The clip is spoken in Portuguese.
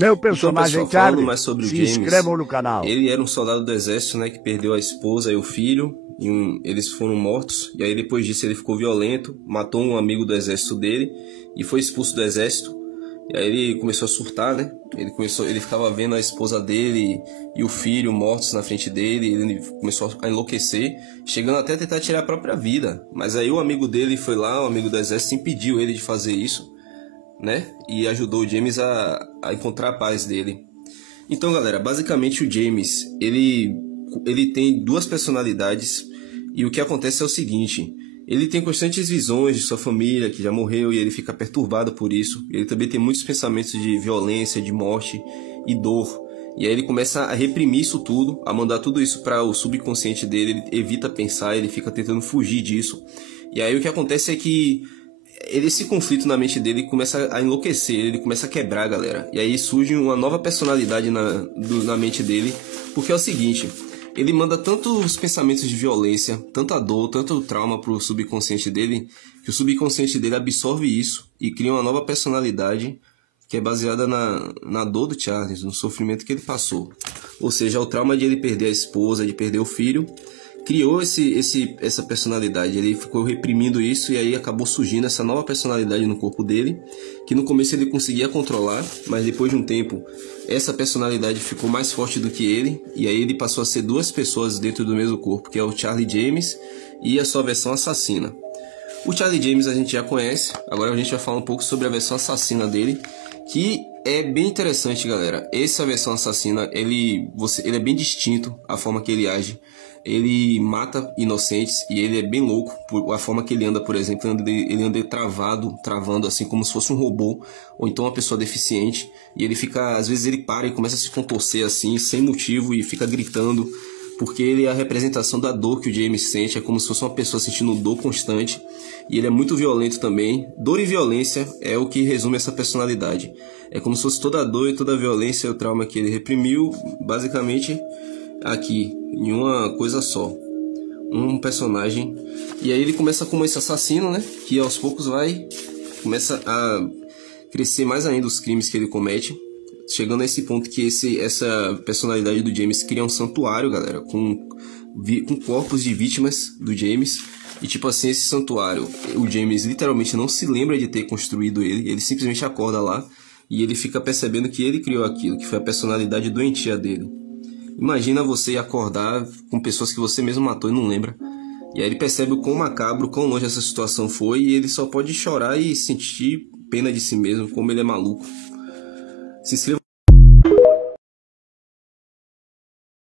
Meu Então, personagem pessoal, falando Charlie, mais sobre o se James, inscrevam no canal. ele era um soldado do exército, né, que perdeu a esposa e o filho, eles foram mortos, e aí depois disso ele ficou violento, matou um amigo do exército dele e foi expulso do exército. E aí ele começou a surtar, né? Ele ficava vendo a esposa dele e o filho mortos na frente dele, e ele começou a enlouquecer, chegando até a tentar tirar a própria vida. Mas aí o amigo dele foi lá, o amigo do exército, impediu ele de fazer isso, né? E ajudou o James a encontrar a paz dele. Então, galera, basicamente o James, ele tem duas personalidades, e o que acontece é o seguinte: ele tem constantes visões de sua família que já morreu e ele fica perturbado por isso. Ele também tem muitos pensamentos de violência, de morte e dor. E aí ele começa a reprimir isso tudo, a mandar tudo isso para o subconsciente dele, ele evita pensar, ele fica tentando fugir disso. E aí o que acontece é que esse conflito na mente dele começa a enlouquecer, ele começa a quebrar, galera. E aí surge uma nova personalidade na mente dele, porque é o seguinte: ele manda tantos pensamentos de violência, tanta dor, tanto trauma pro subconsciente dele, que o subconsciente dele absorve isso e cria uma nova personalidade que é baseada na dor do Charles, no sofrimento que ele passou. Ou seja, o trauma de ele perder a esposa, de perder o filho, criou essa personalidade. Ele ficou reprimindo isso e aí acabou surgindo essa nova personalidade no corpo dele, que no começo ele conseguia controlar, mas depois de um tempo essa personalidade ficou mais forte do que ele, e aí ele passou a ser duas pessoas dentro do mesmo corpo, que é o Charlie James e a sua versão assassina. O Charlie James a gente já conhece, agora a gente vai falar um pouco sobre a versão assassina dele, que é bem interessante, galera. Essa versão assassina, ele é bem distinto a forma que ele age. Ele mata inocentes e ele é bem louco por a forma que ele anda, por exemplo. Ele anda travando assim como se fosse um robô, ou então uma pessoa deficiente. E ele fica, às vezes ele para e começa a se contorcer assim, sem motivo, e fica gritando, porque ele é a representação da dor que o James sente. É como se fosse uma pessoa sentindo dor constante. E ele é muito violento também. Dor e violência é o que resume essa personalidade. É como se fosse toda a dor e toda a violência, o trauma que ele reprimiu, basicamente aqui, em uma coisa só. Um personagem. E aí ele começa como esse assassino, né? Que aos poucos começa a crescer mais ainda os crimes que ele comete, chegando a esse ponto que essa personalidade do James cria um santuário, galera, com corpos de vítimas do James. E tipo assim, esse santuário, o James literalmente não se lembra de ter construído ele simplesmente acorda lá e ele fica percebendo que ele criou aquilo, que foi a personalidade doentia dele. Imagina você acordar com pessoas que você mesmo matou e não lembra. E aí ele percebe o quão macabro, quão longe essa situação foi, e ele só pode chorar e sentir pena de si mesmo, como ele é maluco. Se inscreva